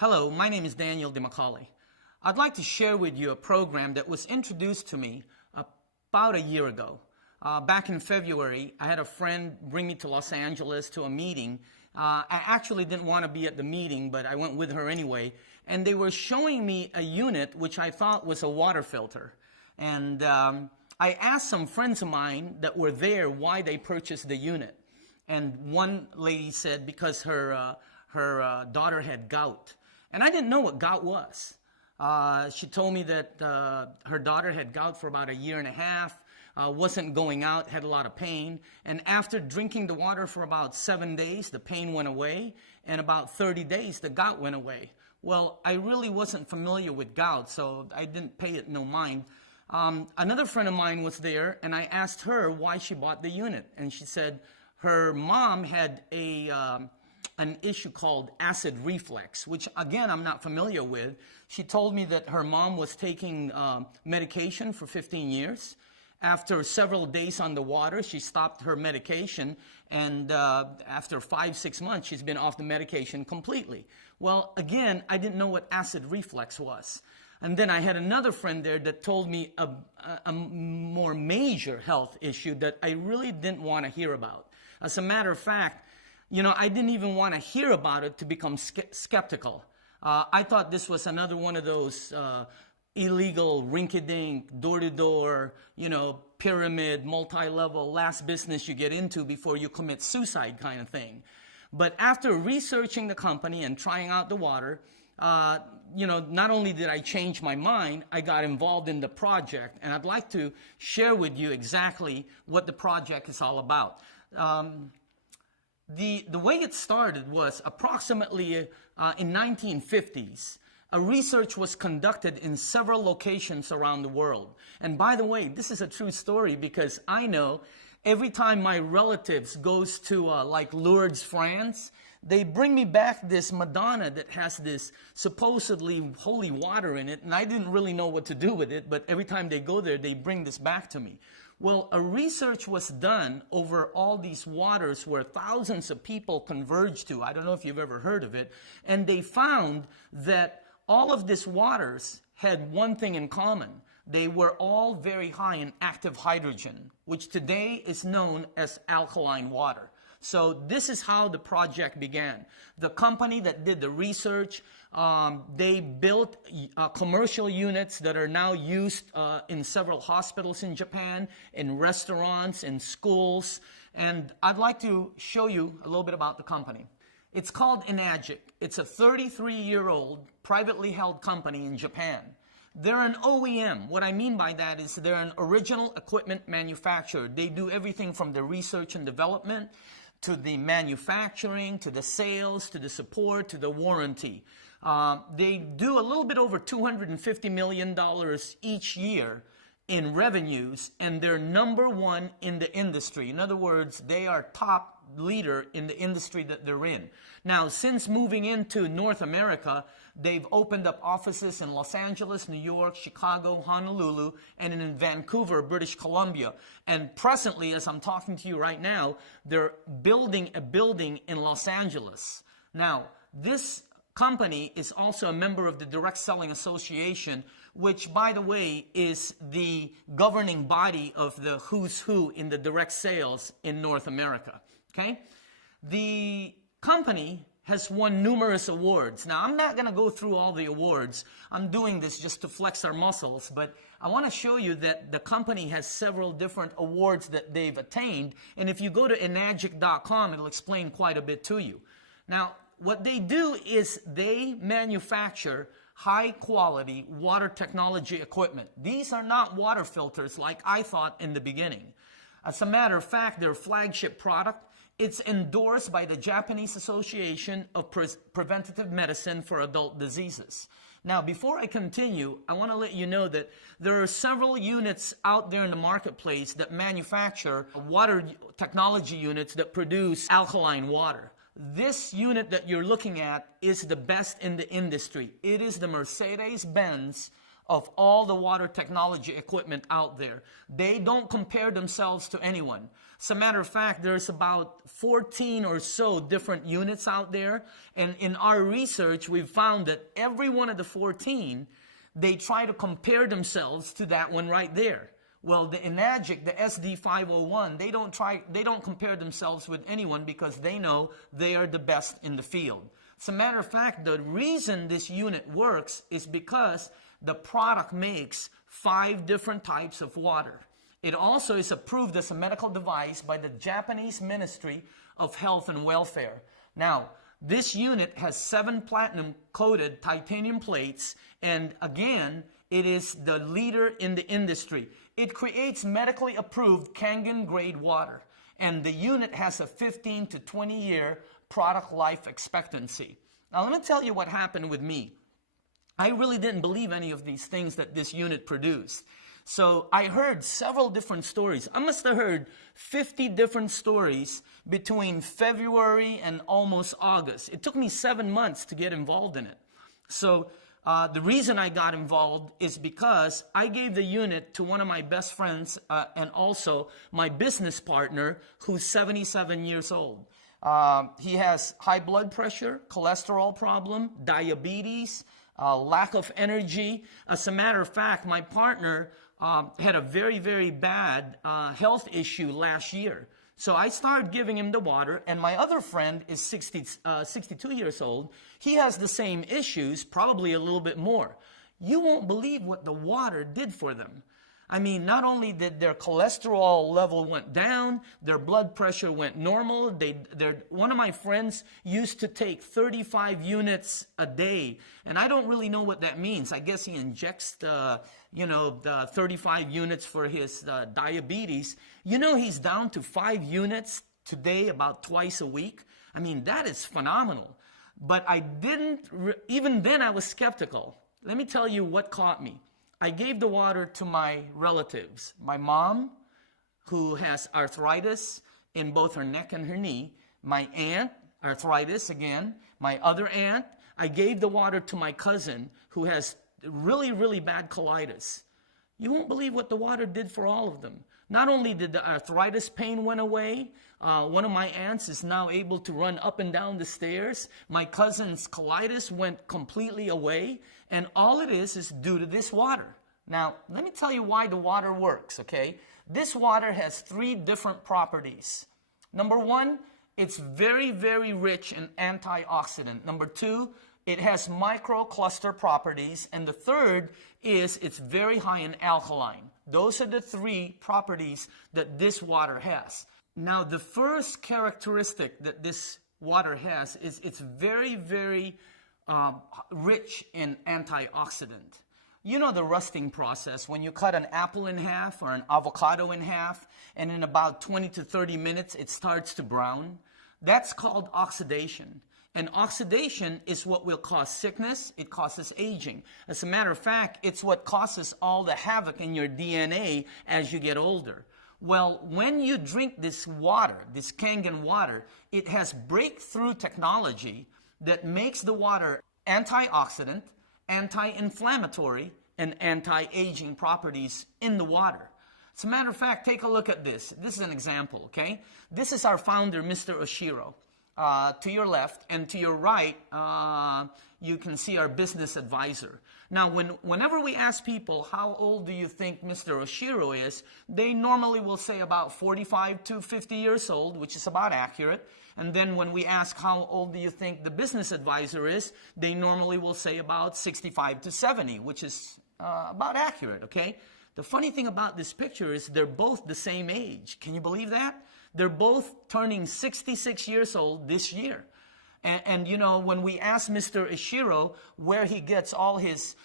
Hello, my name is Daniel Dimacale. I'd like to share with you a program that was introduced to me about a year ago. Back in February, I had a friend bring me to Los Angeles to a meeting. I actually didn't want to be at the meeting, but I went with her anyway. And they were showing me a unit which I thought was a water filter. And I asked some friends of mine that were there why they purchased the unit. And one lady said because her daughter had gout. And I didn't know what gout was. She told me that her daughter had gout for about a year and a half, wasn't going out, had a lot of pain. And after drinking the water for about 7 days, the pain went away. And about 30 days, the gout went away. Well, I really wasn't familiar with gout, so I didn't pay it no mind. Another friend of mine was there, and I asked her why she bought the unit. And she said her mom had an issue called acid reflux, which again I'm not familiar with. She told me that her mom was taking medication for 15 years. After several days on the water, she stopped her medication, and after 5-6 months, she's been off the medication completely. Well, again, I didn't know what acid reflux was. And then I had another friend there that told me a more major health issue that I really didn't want to hear about. As a matter of fact, you know, I didn't even want to hear about it to become skeptical. I thought this was another one of those illegal, rinky-dink, door-to-door, pyramid, multi-level, last business you get into before you commit suicide kind of thing. But after researching the company and trying out the water, not only did I change my mind, I got involved in the project. And I'd like to share with you exactly what the project is all about. The way it started was approximately in 1950s. A research was conducted in several locations around the world. And by the way, this is a true story because I know every time my relatives goes to like Lourdes, France, they bring me back this Madonna that has this supposedly holy water in it, and I didn't really know what to do with it, but every time they go there, they bring this back to me. Well, a research was done over all these waters where thousands of people converged to. I don't know if you've ever heard of it. And they found that all of these waters had one thing in common. They were all very high in active hydrogen, which today is known as alkaline water. So this is how the project began. The company that did the research, they built commercial units that are now used in several hospitals in Japan, in restaurants, in schools. And I'd like to show you a little bit about the company. It's called Enagic. It's a 33-year-old privately held company in Japan. They're an OEM. What I mean by that is they're an original equipment manufacturer. They do everything from the research and development to the manufacturing, to the sales, to the support, to the warranty. They do a little bit over $250 million each year in revenues, and they're #1 in the industry. In other words, they are top leader in the industry that they're in. Now, since moving into North America, they've opened up offices in Los Angeles, New York, Chicago, Honolulu, and in Vancouver, British Columbia. And presently, as I'm talking to you right now, they're building a building in Los Angeles. Now, this company is also a member of the Direct Selling Association, which, by the way, is the governing body of the who's who in the direct sales in North America. Okay? The company has won numerous awards. Now, I'm not going to go through all the awards. I'm doing this just to flex our muscles, but I want to show you that the company has several different awards that they've attained, and if you go to enagic.com, it'll explain quite a bit to you. Now, what they do is they manufacture high-quality water technology equipment. These are not water filters like I thought in the beginning. As a matter of fact, their flagship product, it's endorsed by the Japanese Association of Preventative Medicine for Adult Diseases. Now, before I continue, I want to let you know that there are several units out there in the marketplace that manufacture water technology units that produce alkaline water. This unit that you're looking at is the best in the industry. It is the Mercedes-Benz of all the water technology equipment out there. They don't compare themselves to anyone. As a matter of fact, there's about 14 or so different units out there. And in our research, we've found that every one of the 14, they try to compare themselves to that one right there. Well, the Enagic, the SD501, they don't compare themselves with anyone because they know they are the best in the field. As a matter of fact, the reason this unit works is because the product makes 5 different types of water. It also is approved as a medical device by the Japanese Ministry of Health and Welfare. Now, this unit has 7 platinum-coated titanium plates, and again, it is the leader in the industry. It creates medically approved Kangen grade water, and the unit has a 15 to 20-year product life expectancy. Now, let me tell you what happened with me. I really didn't believe any of these things that this unit produced. So I heard several different stories. I must have heard 50 different stories between February and almost August. It took me 7 months to get involved in it. So the reason I got involved is because I gave the unit to one of my best friends and also my business partner who's 77 years old. He has high blood pressure, cholesterol problem, diabetes, lack of energy. As a matter of fact, my partner had a very, very bad health issue last year. So I started giving him the water, and my other friend is 62 years old. He has the same issues, probably a little bit more. You won't believe what the water did for them. I mean, not only did their cholesterol level went down, their blood pressure went normal. One of my friends used to take 35 units a day, and I don't really know what that means. I guess he injects the 35 units for his diabetes. You know, he's down to 5 units today, about twice a week. I mean, that is phenomenal. But even then I was skeptical. Let me tell you what caught me. I gave the water to my relatives. My mom, who has arthritis in both her neck and her knee. My aunt, arthritis again. My other aunt. I gave the water to my cousin, who has really, really bad colitis. You won't believe what the water did for all of them. Not only did the arthritis pain went away, one of my aunts is now able to run up and down the stairs. My cousin's colitis went completely away, and all it is due to this water. Now, let me tell you why the water works, okay? This water has 3 different properties. Number 1, it's very, very rich in antioxidant. Number 2, it has microcluster properties. And the third is it's very high in alkaline. Those are the 3 properties that this water has. Now, the first characteristic that this water has is it's very, very rich in antioxidant. You know the rusting process, when you cut an apple in half or an avocado in half, and in about 20 to 30 minutes it starts to brown? That's called oxidation. And oxidation is what will cause sickness. It causes aging. As a matter of fact, it's what causes all the havoc in your DNA as you get older. Well, when you drink this water, this Kangen water, it has breakthrough technology that makes the water antioxidant, anti-inflammatory, and anti-aging properties in the water. As a matter of fact, take a look at this. This is an example, okay? This is our founder, Mr. Oshiro. To your left, and to your right, you can see our business advisor. Now, whenever we ask people, how old do you think Mr. Oshiro is, they normally will say about 45 to 50 years old, which is about accurate. And then when we ask how old do you think the business advisor is, they normally will say about 65 to 70, which is about accurate, okay? The funny thing about this picture is they're both the same age. Can you believe that? They're both turning 66 years old this year. And you know, when we ask Mr. Ishiro where he gets all his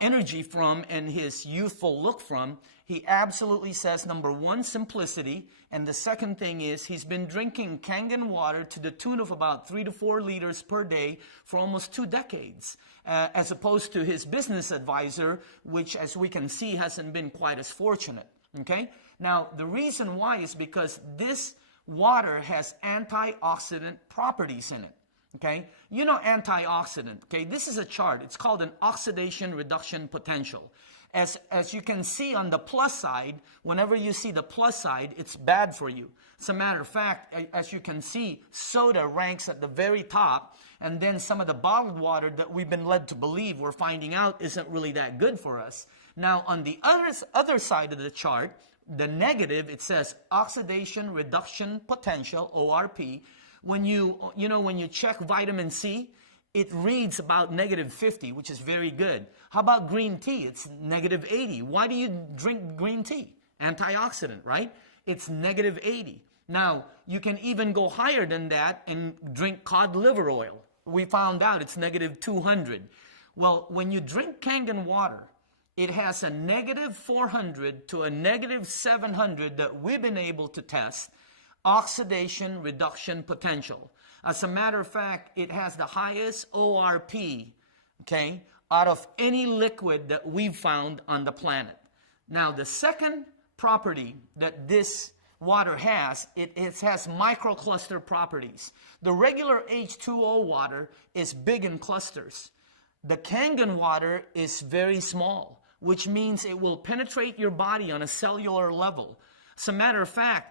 energy from and his youthful look from, he absolutely says, number 1, simplicity. And the second thing is he's been drinking Kangen water to the tune of about 3 to 4 liters per day for almost 2 decades. As opposed to his business advisor, which as we can see hasn't been quite as fortunate. Okay? Now, the reason why is because this water has antioxidant properties in it. Okay, you know antioxidant. Okay, this is a chart. It's called an oxidation reduction potential. As you can see on the plus side, whenever you see the plus side, it's bad for you. As a matter of fact, as you can see, soda ranks at the very top, and then some of the bottled water that we've been led to believe we're finding out isn't really that good for us. Now, on the other side of the chart, the negative, it says oxidation reduction potential, ORP. When when you check vitamin C, it reads about -50, which is very good. How about green tea? It's -80. Why do you drink green tea? Antioxidant, right? It's -80. Now, you can even go higher than that and drink cod liver oil. We found out it's -200. Well, when you drink Kangen water, it has a -400 to a -700 that we've been able to test oxidation reduction potential. As a matter of fact, it has the highest ORP, okay, out of any liquid that we've found on the planet. Now, the second property that this water has, it has microcluster properties. The regular H2O water is big in clusters. The Kangen water is very small, which means it will penetrate your body on a cellular level. As a matter of fact,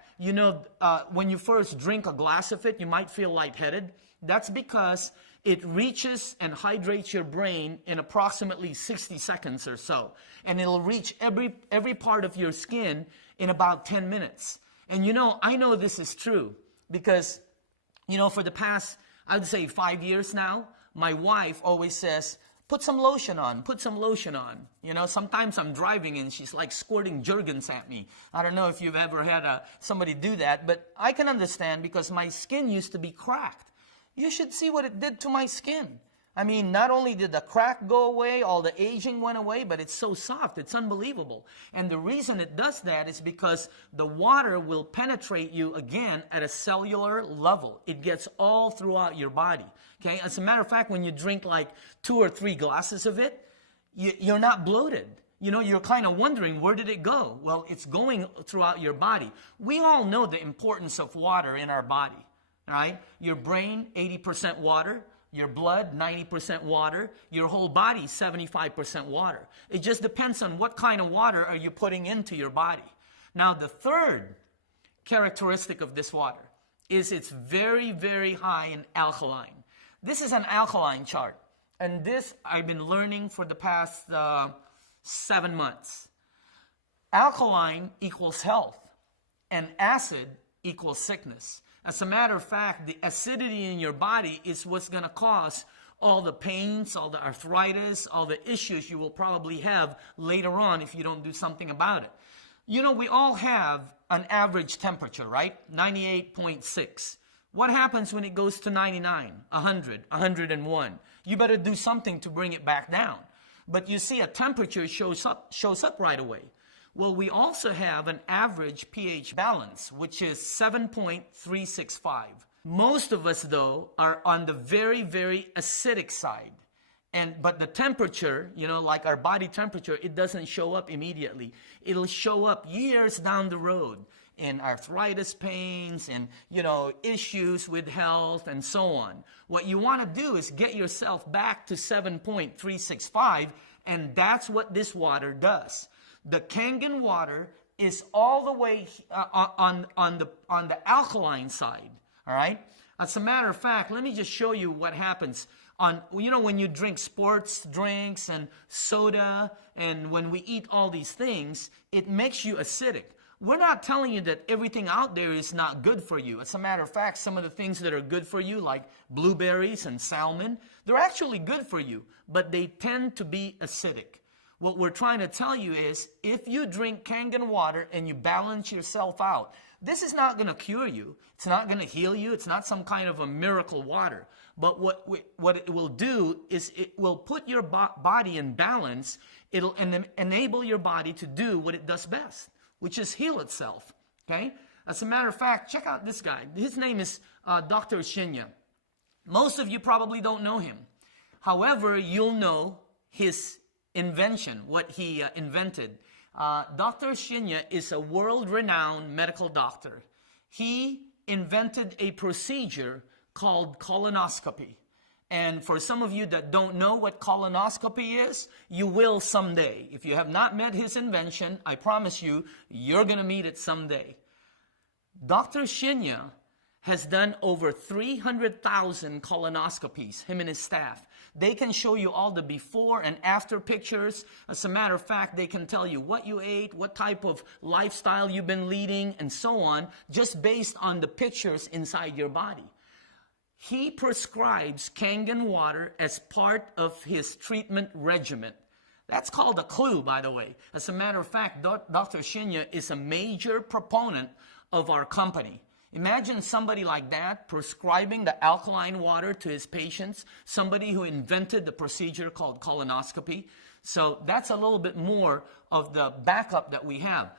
when you first drink a glass of it, you might feel lightheaded. That's because it reaches and hydrates your brain in approximately 60 seconds or so. And it'll reach every part of your skin in about 10 minutes. And I know this is true because, for the past, I'd say 5 years now, my wife always says, put some lotion on, put some lotion on. Sometimes I'm driving and she's like squirting Jergens at me. I don't know if you've ever had somebody do that, but I can understand because my skin used to be cracked. You should see what it did to my skin. I mean, not only did the crack go away, all the aging went away, but it's so soft, it's unbelievable. And the reason it does that is because the water will penetrate you again at a cellular level. It gets all throughout your body. Okay? As a matter of fact, when you drink like 2 or 3 glasses of it, you're not bloated. You're kind of wondering, where did it go? Well, it's going throughout your body. We all know the importance of water in our body, right? Your brain, 80% water. Your blood, 90% water. Your whole body, 75% water. It just depends on what kind of water are you putting into your body. Now, the third characteristic of this water is it's very, very high in alkaline. This is an alkaline chart. And this I've been learning for the past 7 months. Alkaline equals health, and acid equals sickness. As a matter of fact, the acidity in your body is what's going to cause all the pains, all the arthritis, all the issues you will probably have later on if you don't do something about it. We all have an average temperature, right? 98.6. What happens when it goes to 99, 100, 101? You better do something to bring it back down. But you see, a temperature shows up right away. Well, we also have an average pH balance, which is 7.365. Most of us, though, are on the very, very acidic side. But the temperature, like our body temperature, it doesn't show up immediately. It'll show up years down the road in arthritis pains and, issues with health and so on. What you want to do is get yourself back to 7.365, and that's what this water does. The Kangen water is all the way on the alkaline side, all right? As a matter of fact, let me just show you what happens when you drink sports drinks and soda, and when we eat all these things, it makes you acidic. We're not telling you that everything out there is not good for you. As a matter of fact, some of the things that are good for you, like blueberries and salmon, they're actually good for you, but they tend to be acidic. What we're trying to tell you is, if you drink Kangen water and you balance yourself out, this is not going to cure you. It's not going to heal you. It's not some kind of a miracle water. But what it will do is it will put your body in balance. It'll enable your body to do what it does best, which is heal itself. Okay? As a matter of fact, check out this guy. His name is Dr. Shinya. Most of you probably don't know him. However, you'll know his invention, what he invented. Dr. Shinya is a world-renowned medical doctor. He invented a procedure called colonoscopy. And for some of you that don't know what colonoscopy is, you will someday. If you have not met his invention, I promise you, you're going to meet it someday. Dr. Shinya has done over 300,000 colonoscopies, him and his staff. They can show you all the before and after pictures. As a matter of fact, they can tell you what you ate, what type of lifestyle you've been leading, and so on, just based on the pictures inside your body. He prescribes Kangen water as part of his treatment regimen. That's called a clue, by the way. As a matter of fact, Dr. Shinya is a major proponent of our company. Imagine somebody like that prescribing the alkaline water to his patients, somebody who invented the procedure called colonoscopy. So that's a little bit more of the backup that we have.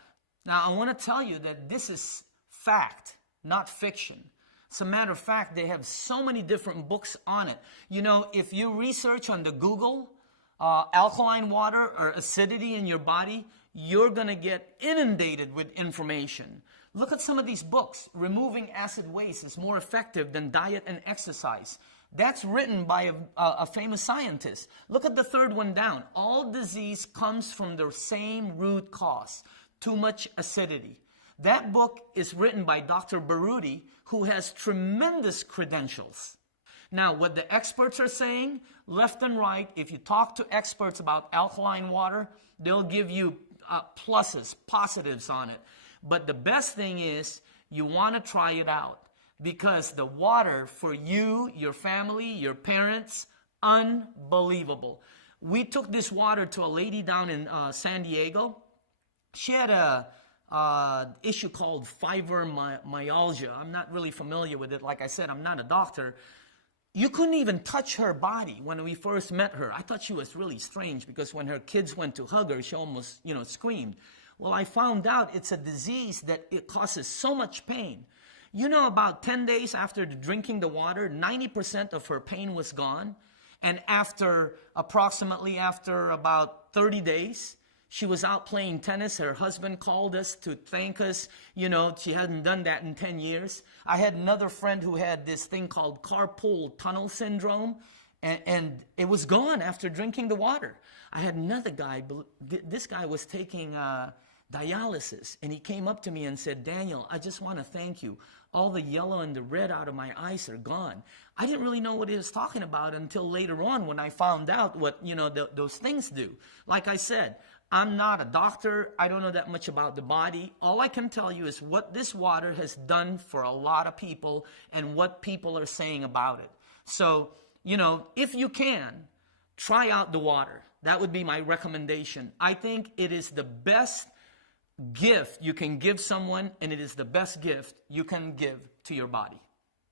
Now, I want to tell you that this is fact, not fiction. As a matter of fact, they have so many different books on it. You know, if you research on the Google, alkaline water or acidity in your body, you're going to get inundated with information. Look at some of these books. Removing acid waste is more effective than diet and exercise. That's written by a famous scientist. Look at the third one down. All disease comes from the same root cause, too much acidity. That book is written by Dr. Baruti, who has tremendous credentials. Now, what the experts are saying, left and right, if you talk to experts about alkaline water, they'll give you pluses, positives on it. But the best thing is you want to try it out, because the water for you, your family, your parents, unbelievable. We took this water to a lady down in San Diego. She had a issue called fibromyalgia. I'm not really familiar with it. Like I said, I'm not a doctor. You couldn't even touch her body when we first met her. I thought she was really strange because when her kids went to hug her, she almost, screamed. Well, I found out it's a disease that it causes so much pain. You know, about 10 days after drinking the water, 90% of her pain was gone. And approximately after about 30 days, she was out playing tennis. Her husband called us to thank us. She hadn't done that in 10 years. I had another friend who had this thing called carpal tunnel syndrome, and it was gone after drinking the water. I had another guy. This guy was taking dialysis, and he came up to me and said, "Daniel, I just want to thank you. All the yellow and the red out of my eyes are gone." I didn't really know what he was talking about until later on when I found out what, those things do. Like I said, I'm not a doctor. I don't know that much about the body. All I can tell you is what this water has done for a lot of people and what people are saying about it. So, if you can, try out the water. That would be my recommendation. I think it is the best gift you can give someone, and it is the best gift you can give to your body.